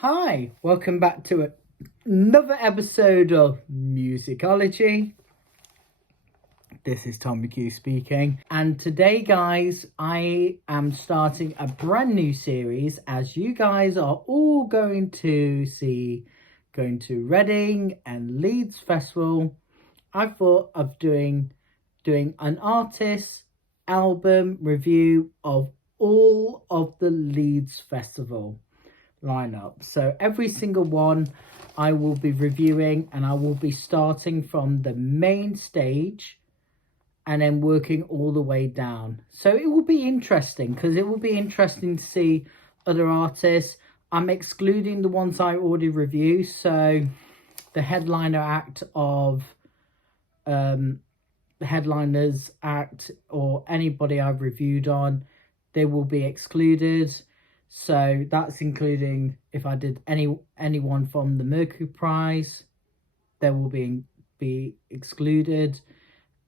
Hi, welcome back to another episode of Musicology. This is Tom McHugh speaking, and today, guys, I am starting a brand new series as you guys are all going to Reading and Leeds Festival. I thought of doing an artist album review of all of the Leeds Festival lineup. So every single one I will be reviewing, and I will be starting from the main stage and then working all the way down. So it will be interesting because it will be interesting to see other artists. I'm excluding the ones I already reviewed. So the headliner act of the headliners act or anybody I've reviewed on, they will be excluded. So that's including if I did anyone from the Mercury Prize, they will be excluded,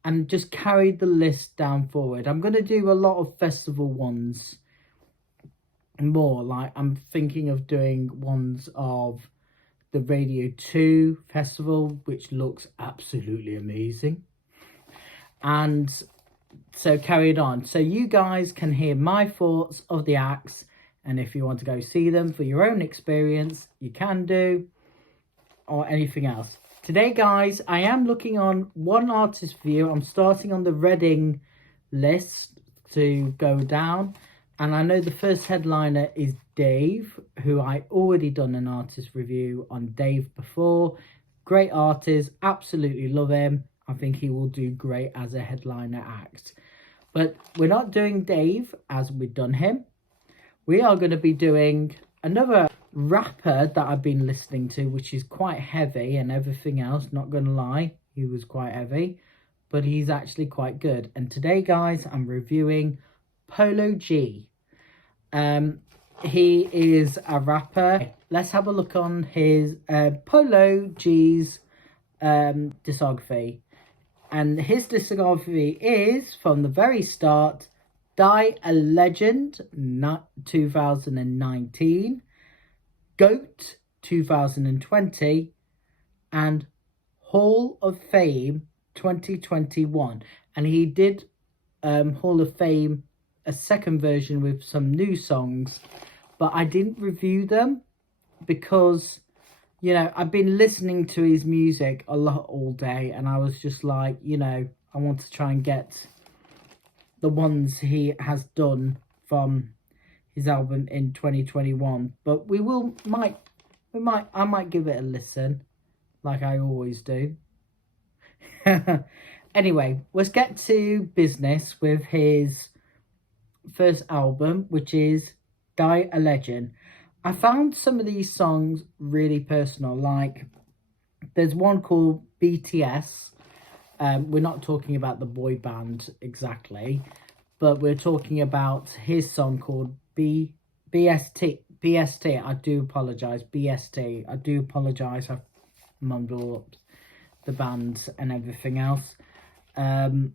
and just carried the list down forward. I'm going to do a lot of festival ones more. Like I'm thinking of doing ones of the Radio 2 festival, which looks absolutely amazing. And so carried on. So you guys can hear my thoughts of the acts. And if you want to go see them for your own experience, you can do, or anything else. Today, guys, I am looking on one artist view. I'm starting on the Reading list to go down. And I know the first headliner is Dave, who I already done an artist review on Dave before. Great artist, absolutely love him. I think he will do great as a headliner act. But we're not doing Dave as we've done him. We are going to be doing another rapper that I've been listening to, which is quite heavy and everything else. Not going to lie, he was quite heavy, but he's actually quite good. And today, guys, I'm reviewing Polo G. He is a rapper. Let's have a look on his Polo G's discography. And his discography is, from the very start, Die a Legend, 2019, GOAT, 2020, and Hall of Fame, 2021. And he did Hall of Fame, a second version with some new songs, but I didn't review them because, you know, I've been listening to his music a lot all day, and I was just like, you know, I want to try and get the ones he has done from his album in 2021. But I might give it a listen, like I always do. Anyway, let's get to business with his first album, which is Die a Legend. I found some of these songs really personal. Like there's one called BTS. We're not talking about the boy band exactly, but we're talking about his song called BST. BST. I do apologise. BST. I do apologise. I've mumbled up the band and everything else. I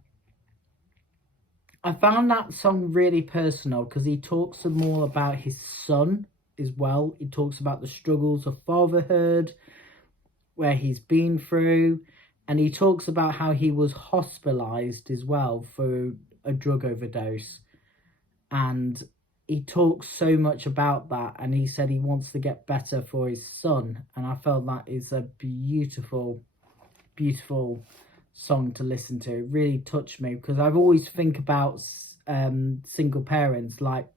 found that song really personal because he talks some more about his son as well. He talks about the struggles of fatherhood, where he's been through, and he talks about how he was hospitalized as well for a drug overdose. And he talks so much about that, and he said he wants to get better for his son. And I felt that is a beautiful, beautiful song to listen to. It really touched me because I've always think about single parents like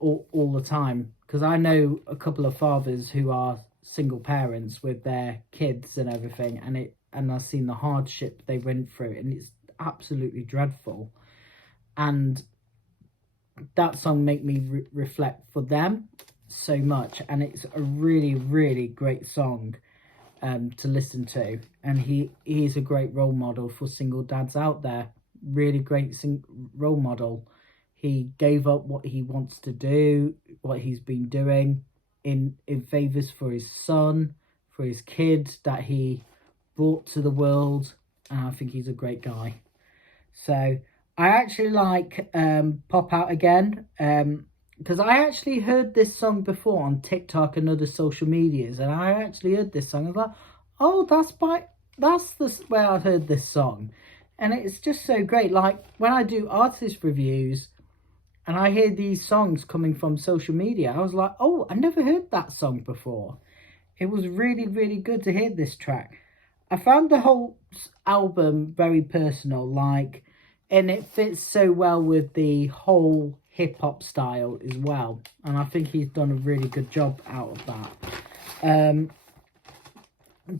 all the time, because I know a couple of fathers who are single parents with their kids and everything, and I've seen the hardship they went through, and it's absolutely dreadful. And that song made me reflect for them so much, and it's a really, really great song to listen to. And he is a great role model for single dads out there. Really great role model. He gave up what he wants to do, what he's been doing in favours for his son, for his kid that he brought to the world, and I think he's a great guy. So I actually like Pop Out Again, because I actually heard this song before on TikTok and other social medias, and I actually heard this song. I was like, oh, where I heard this song, and it's just so great. Like when I do artist reviews, and I hear these songs coming from social media, I was like, oh, I never heard that song before. It was really, really good to hear this track. I found the whole album very personal, like, and it fits so well with the whole hip hop style as well. And I think he's done a really good job out of that.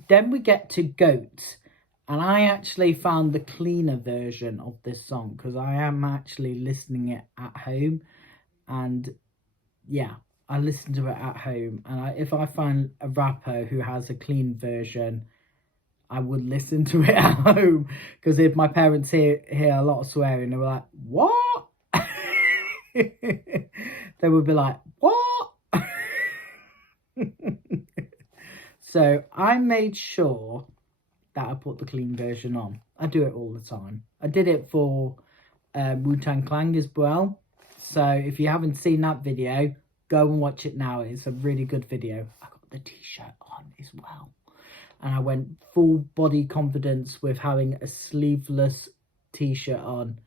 Then we get to Goats. And I actually found the cleaner version of this song because I am actually listening it at home. And yeah, I listen to it at home. And if I find a rapper who has a clean version, I would listen to it at home. Because if my parents hear a lot of swearing, they were like, what? They would be like, what? So I made sure that I put the clean version on. I do it all the time. I did it for Wu-Tang Clan as well. So if you haven't seen that video, go and watch it now. It's a really good video. I got the t-shirt on as well. And I went full body confidence with having a sleeveless t-shirt on.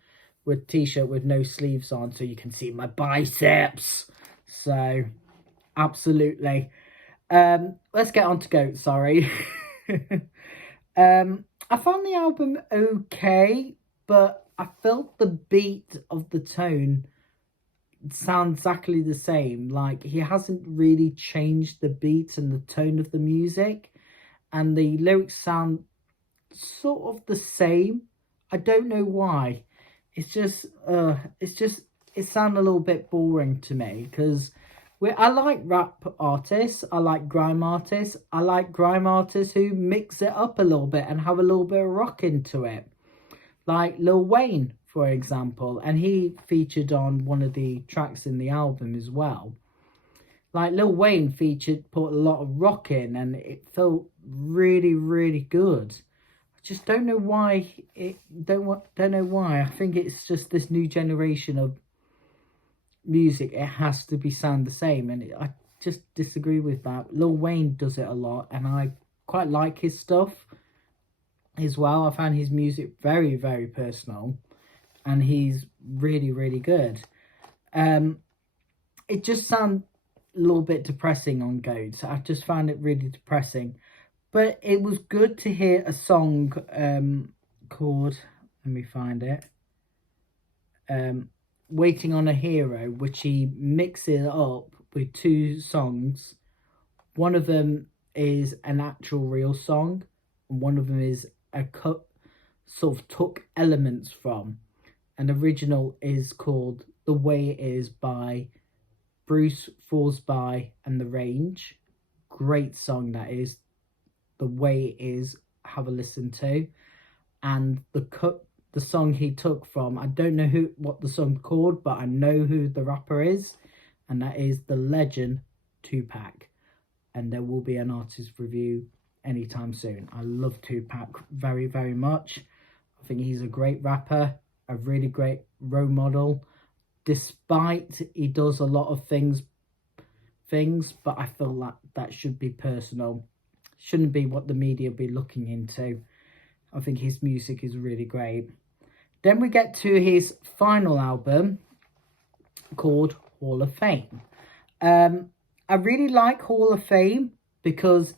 With t-shirt with no sleeves on so you can see my biceps. So, absolutely. Let's get on to Goat, sorry. I found the album okay, but I felt the beat of the tone sound exactly the same. Like, he hasn't really changed the beat and the tone of the music, and the lyrics sound sort of the same. I don't know why. It sounds a little bit boring to me because I like rap artists, I like grime artists, I like grime artists who mix it up a little bit and have a little bit of rock into it. Like Lil Wayne, for example, and he featured on one of the tracks in the album as well. Like Lil Wayne put a lot of rock in and it felt really, really good. I just don't know why, don't know why. I think it's just this new generation of music, it has to be sound the same, and I just disagree with that. Lil Wayne does it a lot and I quite like his stuff as well. I found his music very, very personal and he's really, really good. It just sounds a little bit depressing on Goats. I just found it really depressing, but it was good to hear a song called, let me find it, Waiting on a Hero, which he mixes up with two songs. One of them is an actual real song, and one of them is a cut, sort of took elements from. An original is called The Way It Is by Bruce Forsby and The Range. Great song that is. The Way It Is, have a listen to. And the song he took from, I don't know what the song's called, but I know who the rapper is, and that is the legend Tupac. And there will be an artist review anytime soon. I love Tupac very, very much. I think he's a great rapper, a really great role model, despite he does a lot of things, but I feel like that should be personal. Shouldn't be what the media be looking into. I think his music is really great. Then we get to his final album called Hall of Fame. I really like Hall of Fame because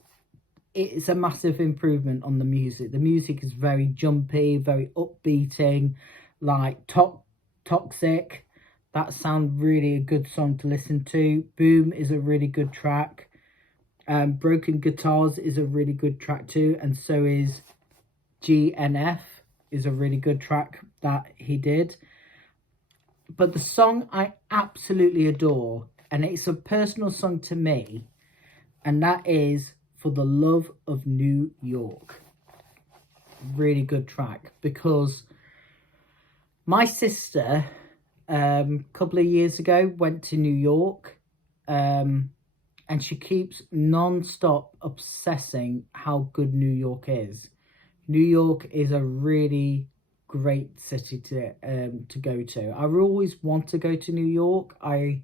it's a massive improvement on the music. The music is very jumpy, very upbeating, like Toxic. That sounds really a good song to listen to. Boom is a really good track. Broken Guitars is a really good track too, and so is GNF is a really good track that he did. But the song I absolutely adore, and it's a personal song to me, and that is For the Love of New York. Really good track, because my sister a couple of years ago went to New York, and she keeps non-stop obsessing how good New York is. New York is a really great city to go to. I always want to go to New York. I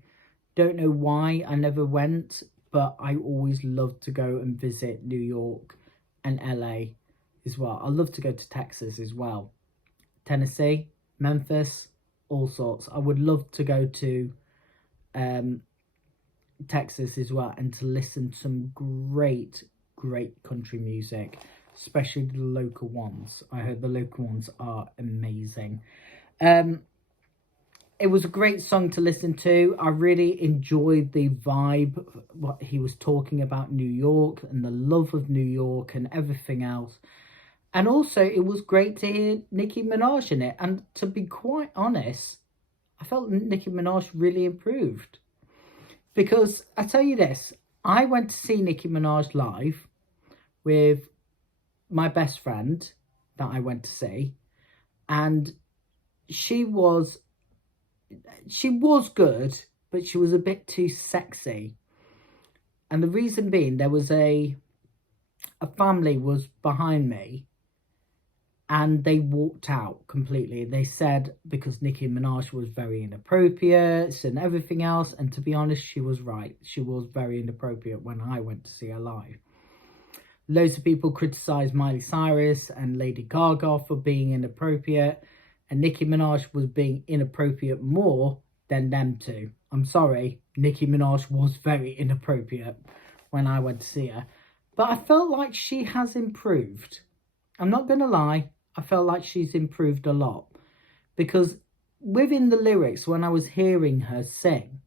Don't know why I never went, but I always loved to go and visit New York and LA as well. I love to go to Texas as well. Tennessee, Memphis, all sorts. I would love to go to um, Texas as well and to listen to some great country music, especially the local ones. I heard the local ones are amazing. It was a great song to listen to. I really enjoyed the vibe, what he was talking about New York and the love of New York and everything else. And also, it was great to hear Nicki Minaj in it. And to be quite honest, I felt Nicki Minaj really improved. Because I tell you this, I went to see Nicki Minaj live with my best friend that I went to see. And she was good, but she was a bit too sexy. And the reason being, there was a family was behind me and they walked out completely. They said because Nicki Minaj was very inappropriate and everything else. And to be honest, she was right. She was very inappropriate when I went to see her live. Loads of people criticised Miley Cyrus and Lady Gaga for being inappropriate. And Nicki Minaj was being inappropriate more than them two. I'm sorry, Nicki Minaj was very inappropriate when I went to see her. But I felt like she has improved. I'm not going to lie, I felt like she's improved a lot. Because within the lyrics, when I was hearing her sing,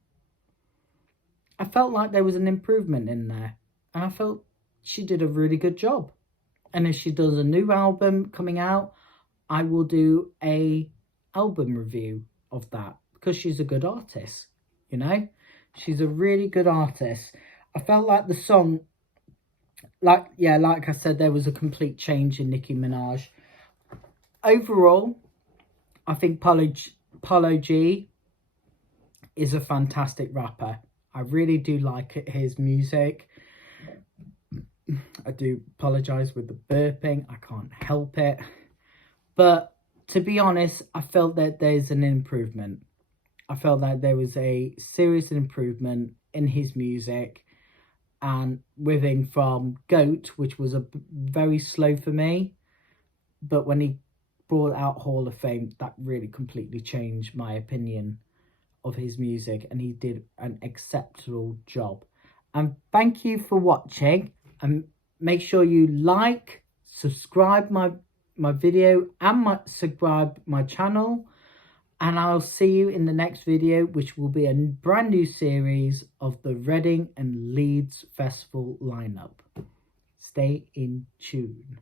I felt like there was an improvement in there. And I felt she did a really good job. And if she does a new album coming out, I will do a album review of that because she's a good artist, you know? She's a really good artist. I felt like the song, like I said, there was a complete change in Nicki Minaj. Overall, I think Polo G is a fantastic rapper. I really do like his music. I do apologise with the burping. I can't help it. But to be honest, I felt that there's an improvement. I felt that there was a serious improvement in his music. And with him from GOAT, which was very slow for me. But when he brought out Hall of Fame, that really completely changed my opinion of his music. And he did an exceptional job. And thank you for watching. And make sure you like, subscribe my video and subscribe my channel, and I'll see you in the next video, which will be a brand new series of the Reading and Leeds Festival lineup. Stay in tune.